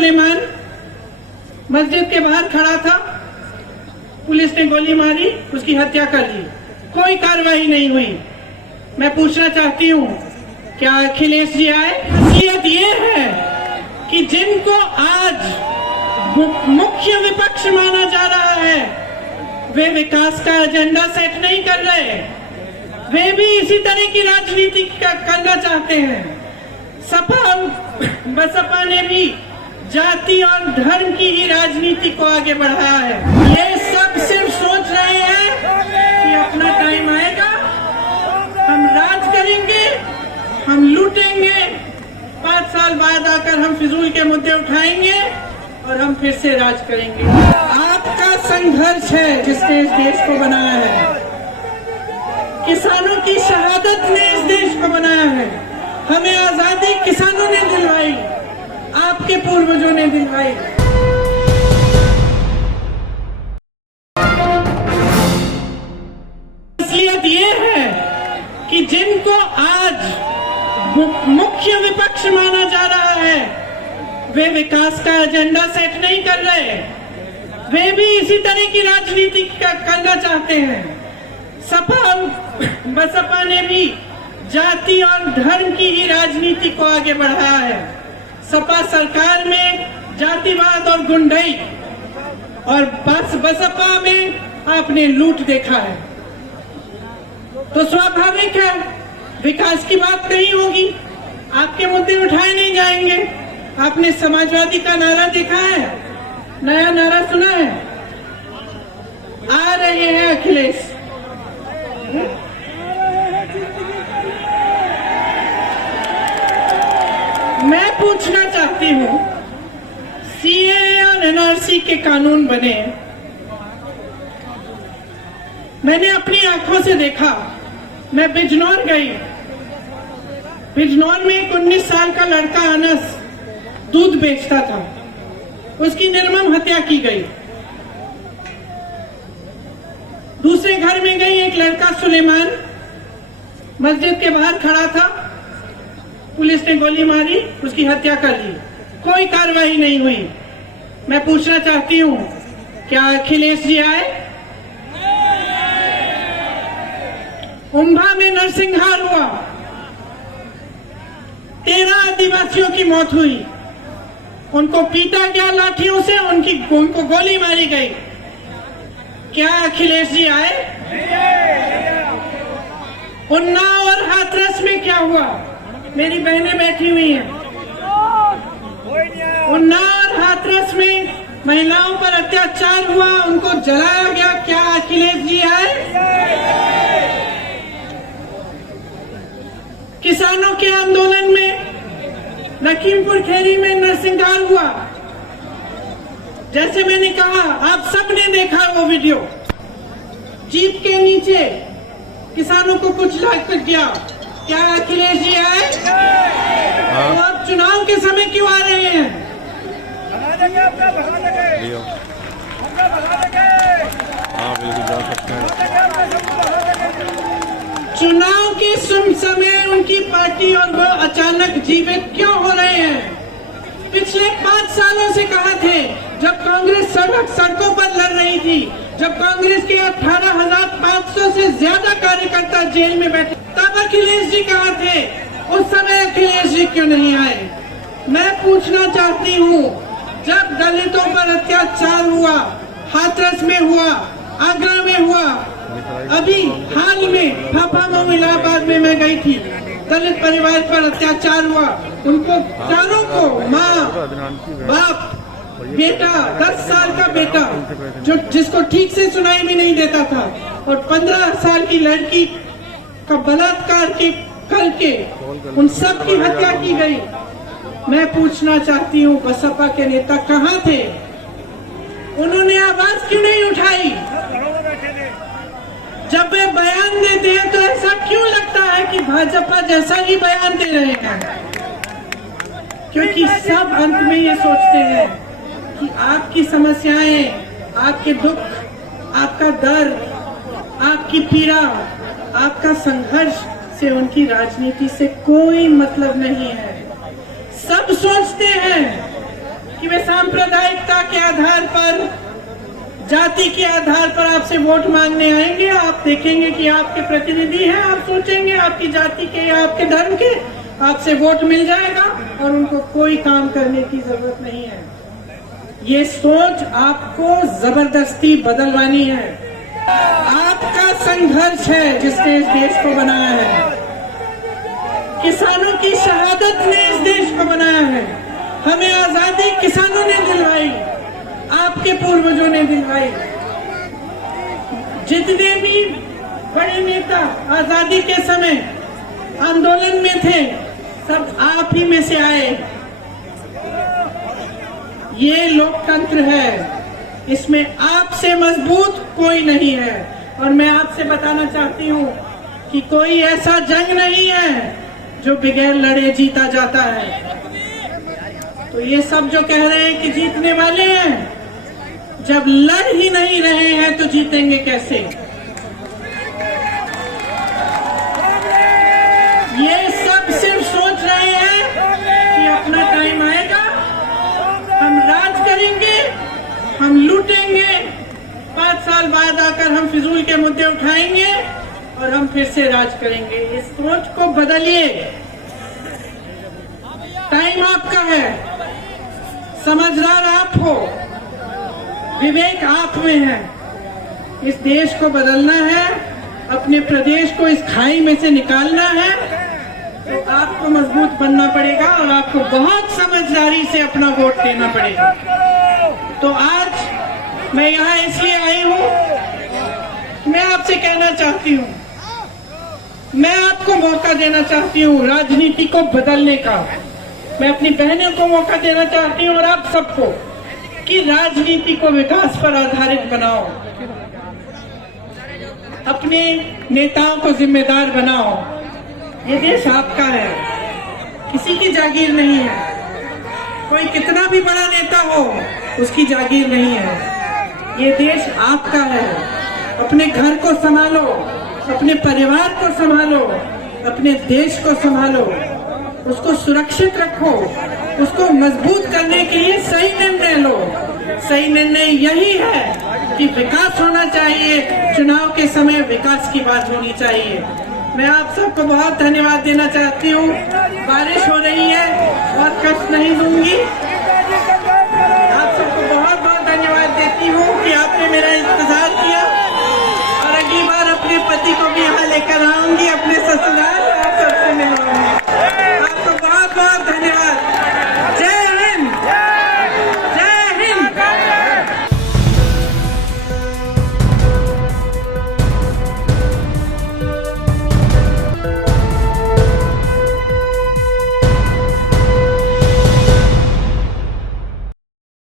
सुलेमान मस्जिद के बाहर खड़ा था, पुलिस ने गोली मारी, उसकी हत्या कर दी, कोई कार्रवाई नहीं हुई। मैं पूछना चाहती हूँ, क्या अखिलेश जी आए? असलियत ये है कि जिनको आज मुख्य विपक्ष माना जा रहा है, वे विकास का एजेंडा सेट नहीं कर रहे, वे भी इसी तरह की राजनीति करना चाहते हैं। सपा बसपा ने भी जाति और धर्म की ही राजनीति को आगे बढ़ाया है। ये सब सिर्फ सोच रहे हैं कि अपना टाइम आएगा, हम राज करेंगे, हम लूटेंगे, 5 साल बाद आकर हम फिजूल के मुद्दे उठाएंगे और हम फिर से राज करेंगे। आपका संघर्ष है जिसने इस देश को बनाया है, किसानों की शहादत ने इस देश को बनाया है। हमें आजादी किसानों ने दिलवाई, आपके पूर्वजों ने दिलवाई। असलियत ये है कि जिनको आज मुख्य विपक्ष माना जा रहा है, वे विकास का एजेंडा सेट नहीं कर रहे, वे भी इसी तरह की राजनीति करना चाहते हैं। सपा बसपा ने भी जाति और धर्म की ही राजनीति को आगे बढ़ाया है। सपा सरकार में जातिवाद और गुंडाई, और बसपा में आपने लूट देखा है, तो स्वाभाविक है विकास की बात नहीं होगी, आपके मुद्दे उठाए नहीं जाएंगे। आपने समाजवादी का नारा देखा है, नया नारा सुना है? आ रहे हैं अखिलेश। मैं पूछना चाहती हूँ, सीए और एनआरसी के कानून बने, मैंने अपनी आंखों से देखा। मैं बिजनौर गई, बिजनौर में एक 19 साल का लड़का अनस दूध बेचता था, उसकी निर्मम हत्या की गई। दूसरे घर में गई, एक लड़का सुलेमान मस्जिद के बाहर खड़ा था, पुलिस ने गोली मारी, उसकी हत्या कर दी, कोई कार्रवाई नहीं हुई। मैं पूछना चाहती हूँ, क्या अखिलेश जी आए? उम्भा में नरसंहार हुआ, 13 आदिवासियों की मौत हुई, उनको पीटा गया लाठियों से, उनको गोली मारी गई। क्या अखिलेश जी आए? उन्नाव और हाथरस में क्या हुआ? मेरी बहनें बैठी हुई हैं। उन्नाव और हाथरस में महिलाओं पर अत्याचार हुआ, उनको जलाया गया। क्या अखिलेश जी आए? किसानों के आंदोलन में लखीमपुर खीरी में नरसंहार हुआ, जैसे मैंने कहा, आप सबने देखा वो वीडियो। जीप के नीचे किसानों को कुचला कर दिया। क्या अखिलेश जी आए? तो आप चुनाव के समय क्यों आ रहे हैं? चुनाव के समय उनकी पार्टी और वो अचानक जीवित क्यों हो रहे हैं? पिछले 5 सालों से कहा थे, जब कांग्रेस सड़कों पर लड़ रही थी, जब कांग्रेस के 18,500 से ज्यादा कार्यकर्ता जेल में बैठे, तब अखिलेश जी कहाँ थे? उस समय अखिलेश जी क्यों नहीं आए? मैं पूछना चाहती हूँ, जब दलितों पर अत्याचार हुआ, हाथरस में हुआ, आगरा में हुआ, अभी हाल में फाफामऊ इलाहाबाद में मैं गई थी, दलित परिवार पर अत्याचार हुआ, उनको चारों को, माँ, बाप, बेटा, 10 साल का बेटा जिसको ठीक से सुनाई भी नहीं देता था, और 15 साल की लड़की का बलात्कार करके उन सब की हत्या की गई। मैं पूछना चाहती हूँ, बसपा के नेता कहाँ थे? उन्होंने आवाज क्यों नहीं उठाई? जब वे बयान देते हैं तो ऐसा क्यों लगता है कि भाजपा जैसा ही बयान दे रहे हैं? क्योंकि सब अंत में ये सोचते हैं कि आपकी समस्याएं, आपके दुख, आपका दर्द, आपकी पीड़ा, आपका संघर्ष से उनकी राजनीति से कोई मतलब नहीं है। सब सोचते हैं कि वे भाषा के आधार पर, जाति के आधार पर आपसे वोट मांगने आएंगे। आप देखेंगे कि आपके प्रतिनिधि हैं, आप सोचेंगे आपकी जाति के या आपके धर्म के, आपसे वोट मिल जाएगा और उनको कोई काम करने की जरूरत नहीं है। ये सोच आपको जबरदस्ती बदलवानी है। आपका संघर्ष है जिसने इस देश को बनाया है। किसानों की शहादत ने इस देश को बनाया है। हमें आजादी किसानों ने दिलवाई, आपके पूर्वजों ने दिलवाई। जितने भी बड़े नेता आजादी के समय आंदोलन में थे, सब आप ही में से आए। ये लोकतंत्र है, इसमें आपसे मजबूत कोई नहीं है। और मैं आपसे बताना चाहती हूँ कि कोई ऐसा जंग नहीं है जो बगैर लड़े जीता जाता है। तो ये सब जो कह रहे हैं कि जीतने वाले हैं, जब लड़ ही नहीं रहे हैं तो जीतेंगे कैसे? ये सब सिर्फ सोच रहे हैं कि अपना टाइम आएगा, हम राज करेंगे, हम लूटेंगे, 5 साल बाद आकर हम फिजूल के मुद्दे उठाएंगे और हम फिर से राज करेंगे। इस सोच को बदलिए। टाइम आपका है, समझदार आप हो, विवेक आप में है। इस देश को बदलना है, अपने प्रदेश को इस खाई में से निकालना है, तो आपको मजबूत बनना पड़ेगा और आपको बहुत समझदारी से अपना वोट देना पड़ेगा। तो आज मैं यहाँ इसलिए आई हूँ, मैं आपसे कहना चाहती हूँ, मैं आपको मौका देना चाहती हूँ राजनीति को बदलने का। मैं अपनी बहनों को मौका देना चाहती हूँ और आप सबको कि राजनीति को विकास पर आधारित बनाओ, अपने नेताओं को जिम्मेदार बनाओ। ये देश आपका है, किसी की जागीर नहीं है। कोई कितना भी बड़ा नेता हो, उसकी जागीर नहीं है। ये देश आपका है। अपने घर को संभालो, अपने परिवार को संभालो, अपने देश को संभालो, उसको सुरक्षित रखो, उसको मजबूत करने के लिए सही निर्णय लो। सही निर्णय यही है कि विकास होना चाहिए, चुनाव के समय विकास की बात होनी चाहिए। मैं आप सबको बहुत धन्यवाद देना चाहती हूँ। बारिश हो रही है और कष्ट नहीं दूंगी।